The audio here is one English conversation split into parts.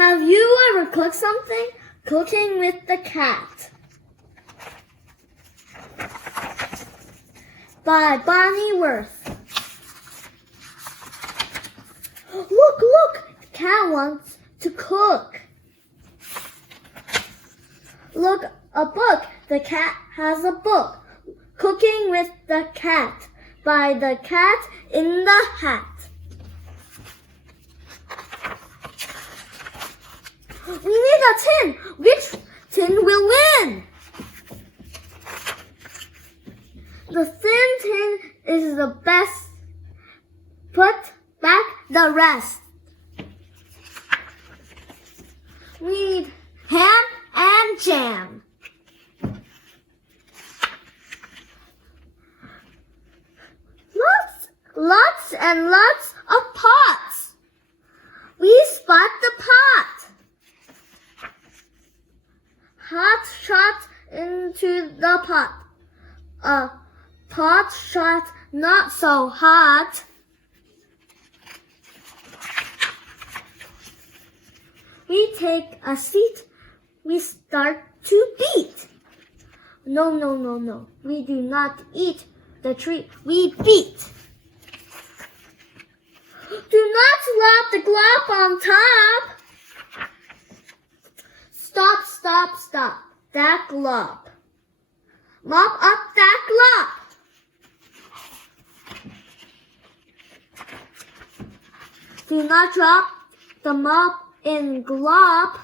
Have you ever cooked something? Cooking with the Cat by Bonnie Worth. Look! The cat wants to cook. Look, a book. The cat has a book. Cooking with the Cat by the Cat in the Hat. We need a tin. Which tin will win? The thin tin is the best. Put back the rest. We need ham and jam. Lots and lots of pots. We spot the pot. Hot shot into the pot. A pot shot not so hot. We take a seat. We start to beat. No. We do not eat the treat. We beat. Do not slap the glop on top. Stop. That glop. Mop up that glop. Do not drop the mop in glop.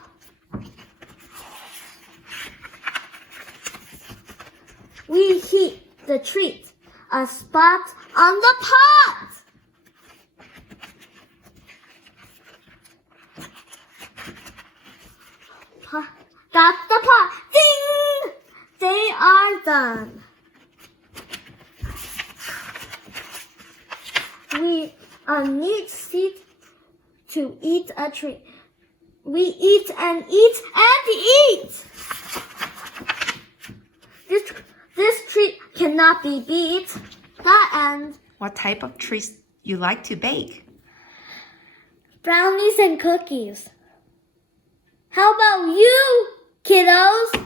We heat the treat. A spot on the pot. Got the pot. Ding! They are done. We need seat to eat a treat. We eat and eat and eat. This treat cannot be beat. The end. What type of treats you like to bake? Brownies and cookies. How about you, kiddos?